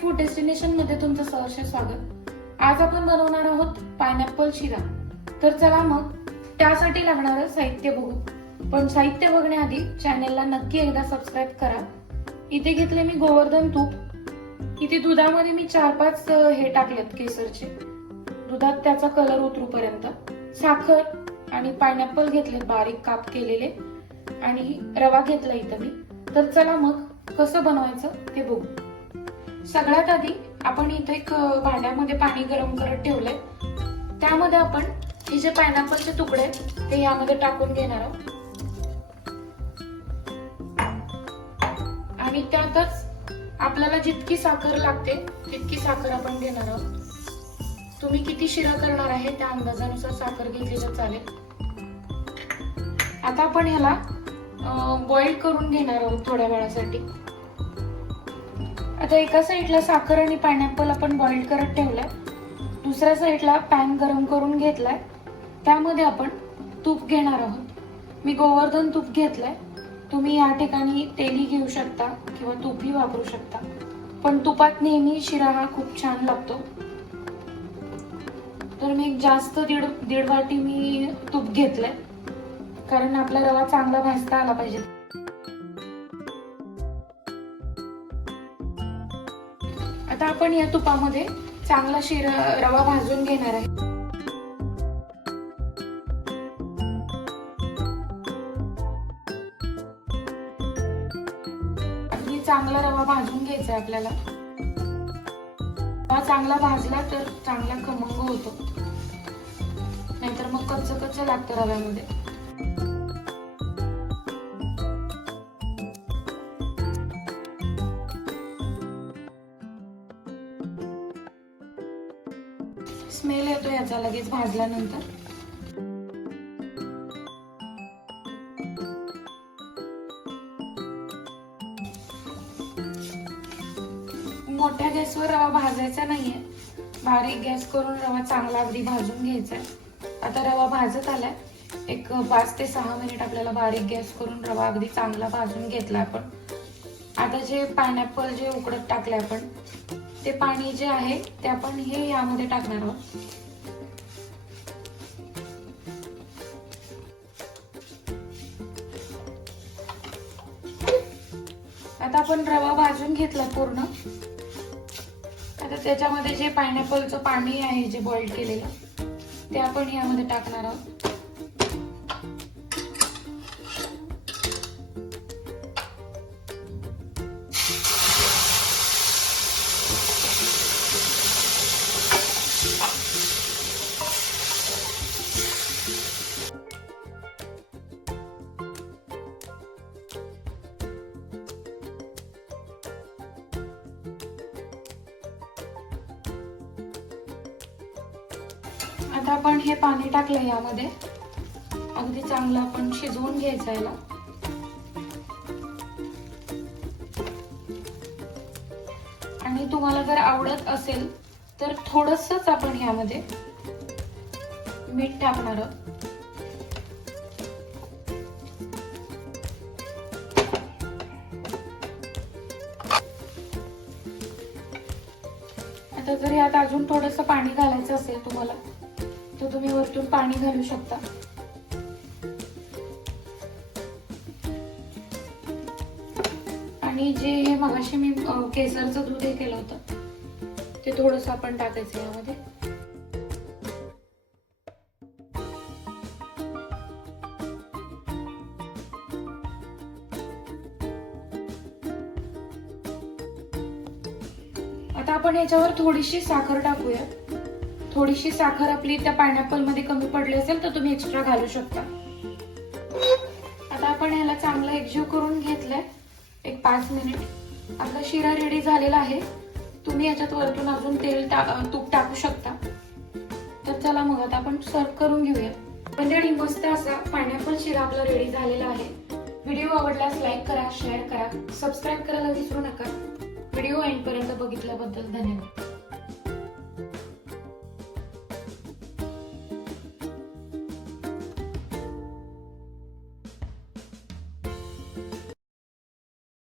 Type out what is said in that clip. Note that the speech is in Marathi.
फूड डेस्टिनेशन मध्ये तुमचं सहर्ष स्वागत। आज आपण बनवणार आहोत पायनॅपल शिरा। तर चला मग त्यासाठी लागणारं साहित्य बघू। पण साहित्य बघण्याआधी चॅनलला नक्की एकदा सबस्क्राइब करा। इथे घेतले मी गोवर्धन तूप। इथे दुधामध्ये मी 4-5 हे टाकलेत केसरचे, दुधात त्याचा कलर उतरूपर्यंत। साखर आणि पायनॅपल घेतलेत बारीक काप केलेले, आणि रवा घेतला इथं मी। तर चला मग कसं बनवायचं ते बघू। सगळ्यात आधी आपण इथे एक भांड्यामध्ये पाणी गरम करत ठेवलंय। त्यामध्ये आपण हे जे पायनॅपलचे तुकडे ते यामध्ये टाकून घेणार आहोत, आणि त्यातच आपल्याला जितकी साखर लागते तितकी साखर आपण घेणार आहोत। तुम्ही किती शिरा करणार आहे त्या अंदाजानुसार साखर घेतली तर चालेल। आता आपण ह्याला बॉईल करून घेणार आहोत थोड्या वेळासाठी। आता एका साइडला साखर आणि पायनॅपल आपण बॉईल करत ठेवलाय, दुसऱ्या साइडला पॅन गरम करून घेतलाय। त्यामध्ये आपण तूप घेणार आहोत। मी गोवर्धन तूप घेतलंय। तुम्ही या ठिकाणी तेलही घेऊ शकता किंवा तूपही वापरू शकता, पण तुपात नेहमी शिरा हा खूप छान लागतो। तर मी जास्त दीड वाटी मी तूप घेतलंय, कारण आपला रवा चांगला भाजता आला पाहिजे। आता आपण या तुपामध्ये चांगला रवा भाजून घेणार आहे। अगदी चांगला रवा भाजून घ्यायचा आहे आपल्याला। रवा चांगला भाजला तर चांगला खमंग होतो, नाहीतर मग कच्चं लागतं रव्यामध्ये। स्मेल येतो याचा लगेच भाजल्यानंतर। मोठ्या गॅसवर रवा भाजायचा नाहीये, बारीक गॅस करून रवा चांगला अगदी भाजून घ्यायचा आहे। आता रवा भाजत आलाय, एक 5 ते 6 मिनिट आपल्याला बारीक गॅस करून रवा अगदी चांगला भाजून घेतला आपण। आता जे पायनॅपल जे उकडत टाकले आपण, ते पाणी जे आहे ते आपण हे यामध्ये टाकणार आहोत। आता आपण रवा भाजून घेतला पूर्ण। आता त्याच्यामध्ये जे पायनॅपलचं पाणी आहे जे बॉइल केलेलं, ते आपण यामध्ये टाकणार आहोत। आता आपण हे पाणी टाकलं यामध्ये, अगदी चांगलं आपण शिजवून घ्यायचं याला। आणि तुम्हाला जर आवडत असेल तर थोडंसंच आपण यामध्ये मीठ टाकणार आहोत। आता जर यात अजून थोडंसं पाणी घालायचं असेल तुम्हाला, तर तुम्ही वरतून पाणी घालू शकता। आणि जे हे मगाशी मी केसरचं दूध हे केलं होतं, ते थोडंसं आपण टाकायचं यामध्ये। आता आपण याच्यावर थोडीशी साखर टाकूया। थोडीशी साखर आपली त्या पायनॅपल मध्ये कमी पडली असेल तर तुम्ही एक्स्ट्रा घालू शकता। आता आपण याला चांगलं एकजीव करून घेतलंय, एक 5 मिनिट। आपला शिरा रेडी झालेला आहे। तुम्ही याच्यात वरतून अजून तूप टाकू शकता। तर चला मग आता आपण सर्व करून घेऊया। मंडळी, मस्त असा पायनॅपल शिरा आपला रेडी झालेला आहे। व्हिडिओ आवडल्यास लाईक करा, शेअर करा, सबस्क्राईब करायला विसरू नका। व्हिडिओ एंड पर्यंत बघितल्याबद्दल धन्यवाद।